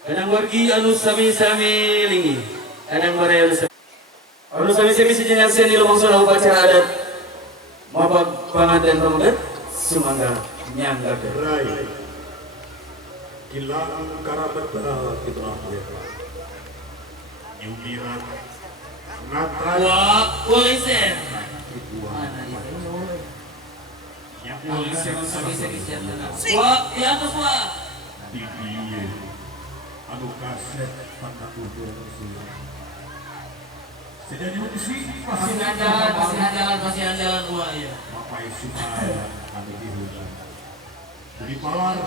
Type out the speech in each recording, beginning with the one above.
Kadang wargi anu sami-sami lingi. Kadang bare anu sami-sami sejenis seni lumangsun upacara adat. Mabag panganten pamagat sumangga nyangga Rai Kilang Karabata Kitrahya Yumiran Natra Wah, polisi. Polisi Wah, di atas wah. Didiye Anu kaset Pantakudur Sejadi usi Masih jalan wah ya. Mapai Sumaya Anu dihujan Budi Palar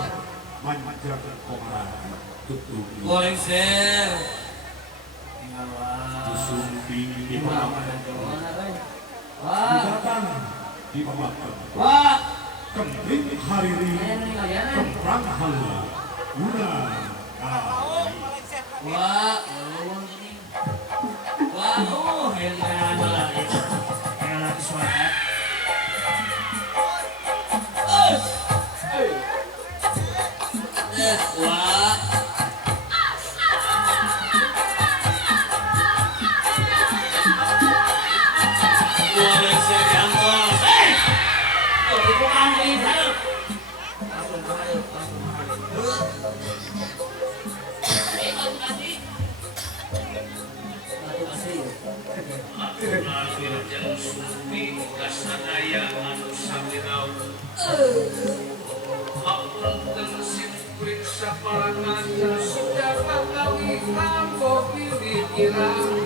Manjak Komara Tutup Polisi. Disumping di pemakan Wah, Datang di pemakan wah. Kembing hariri Kemprang hala Guna kali Wah, wah, yang jalan ya. Yang lagi suara. Wah. Sudah pakawi ambo pilih kirang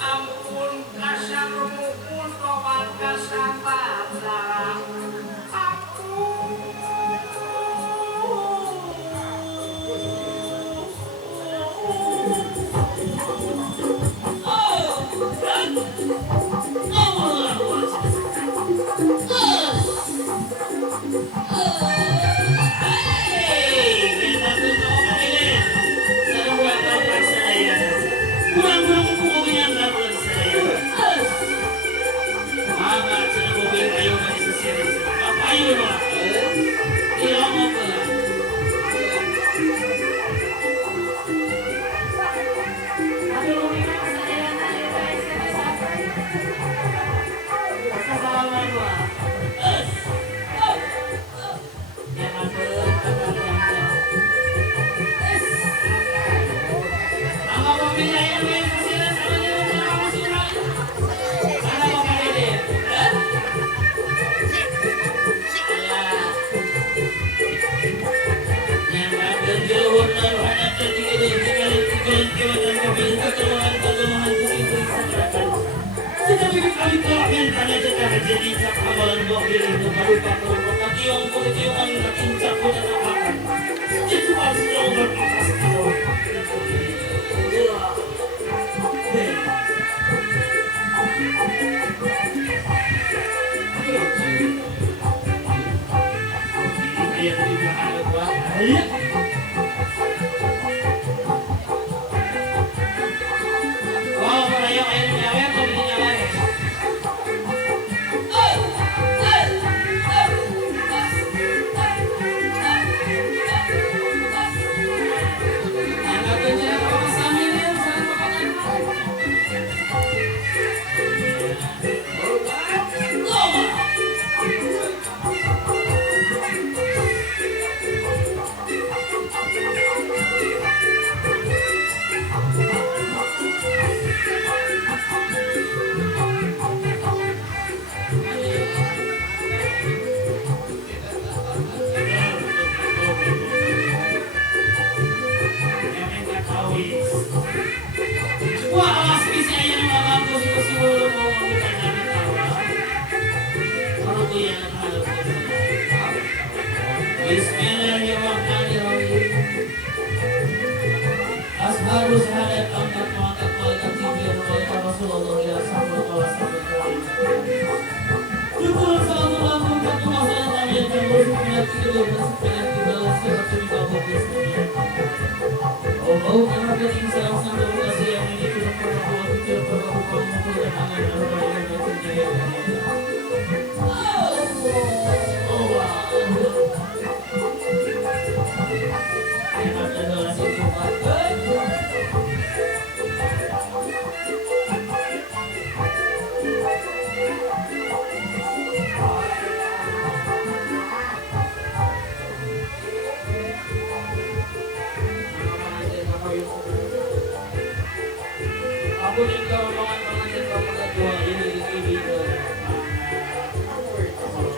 ampun kasar rukun tobat kasabar Bismillahirrahmanirrahim. Ashabu syahadat angkat mengangkat malaikat Jibril malaikat Rasulullah ya sallallahu alaihi wasallam. Syukur sallallahu alaihi wasallam amin dan bersyukur kita bersyukur kita sehat di bawah Bismillah. Allah karena insan sampai kasih yang ini kita perlu kita perlu dan amin Aku tinggal banget banget dan banget dua ini.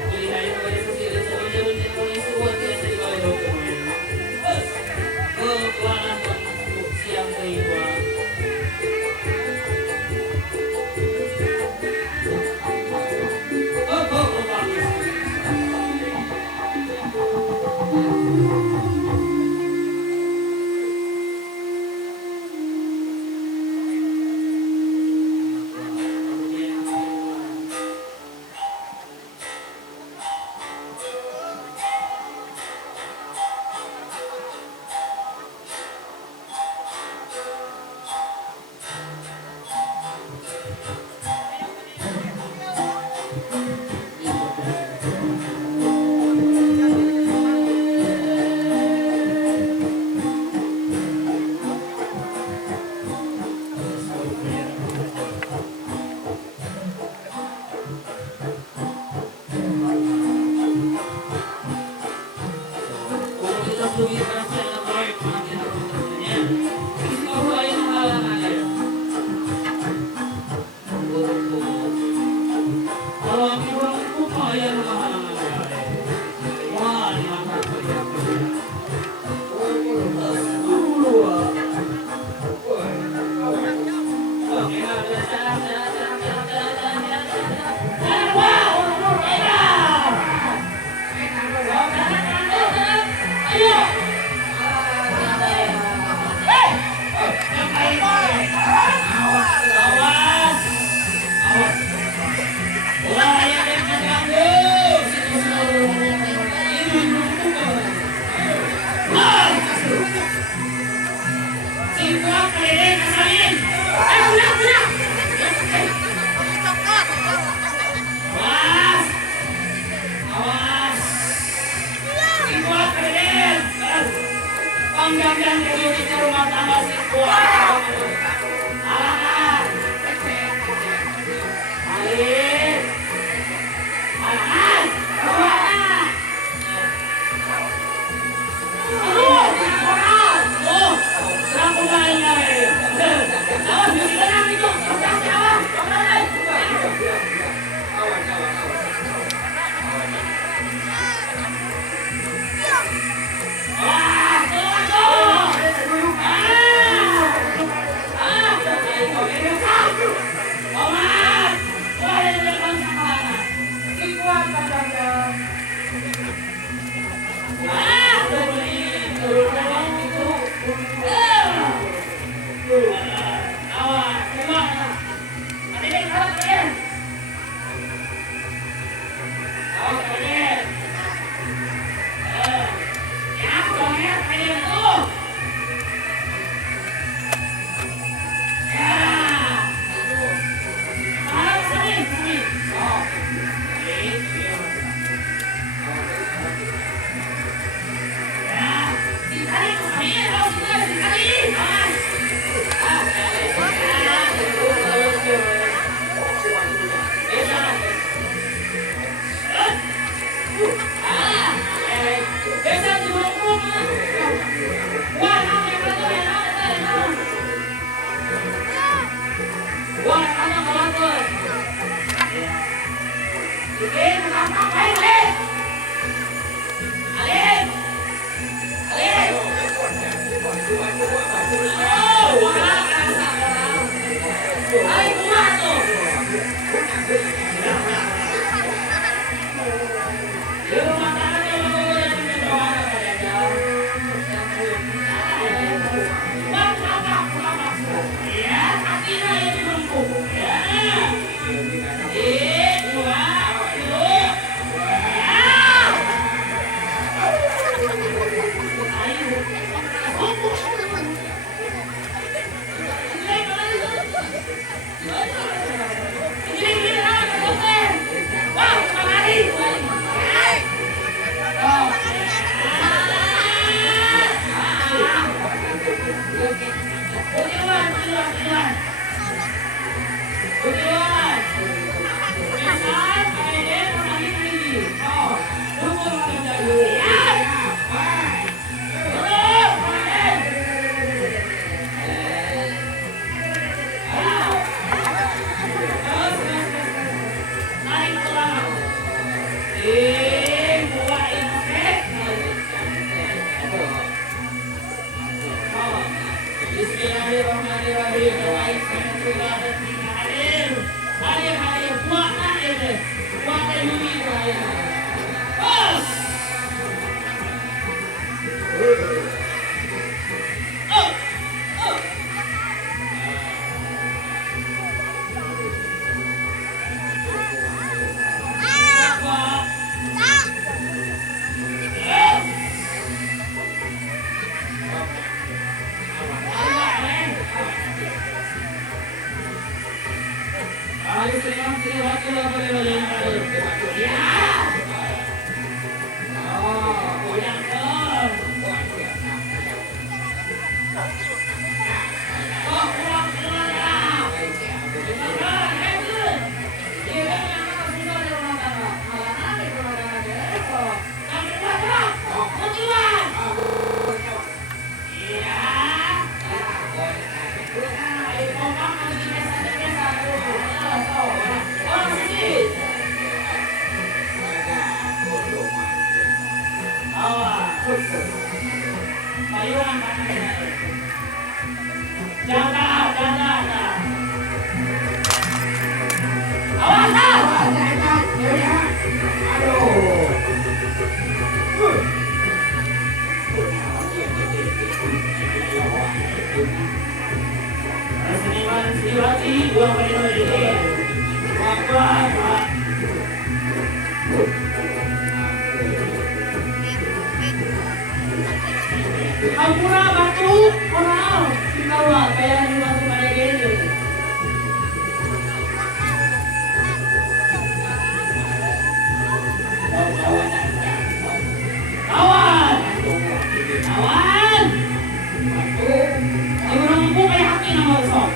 Jadi hari ini dari sisi dari seluruh jenis semua tidak jadi balik dokumen. Kekuatan untuk siang kedua. Ampura batu, orang, kawa, kayak di batu pada gini. Kawan, kawan, aku mampu kayak hati nama besok.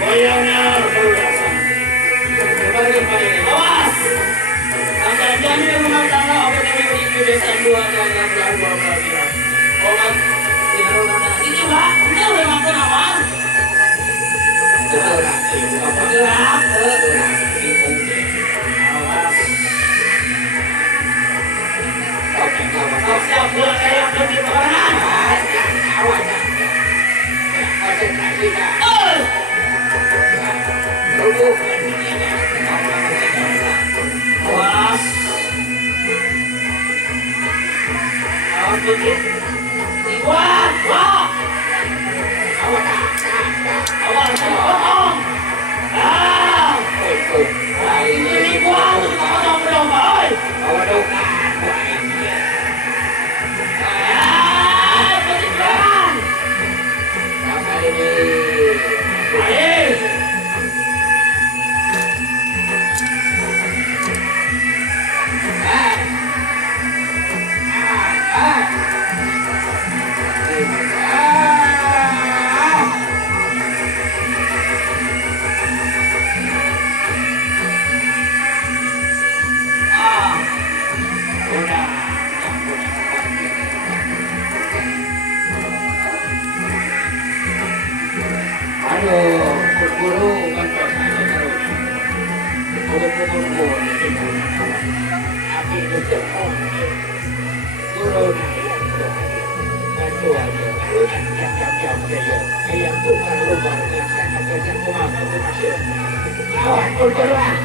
Goyangnya berasa. Awas! Anda jamin rumah tangga obat ini beribu desa 2 dan 12. Obat tidak rumah tangga. Ini Pak, ini udah makan apa? Gerak. Awas. Kau siap buat kayak di peperangan? Awas. Awas. Awas dikit. Kuat, wah. Awas, potong. Ah. Ini kuat, potong dong, boy. Pencitraan.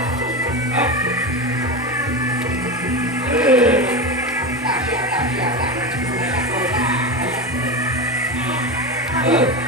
Ayo.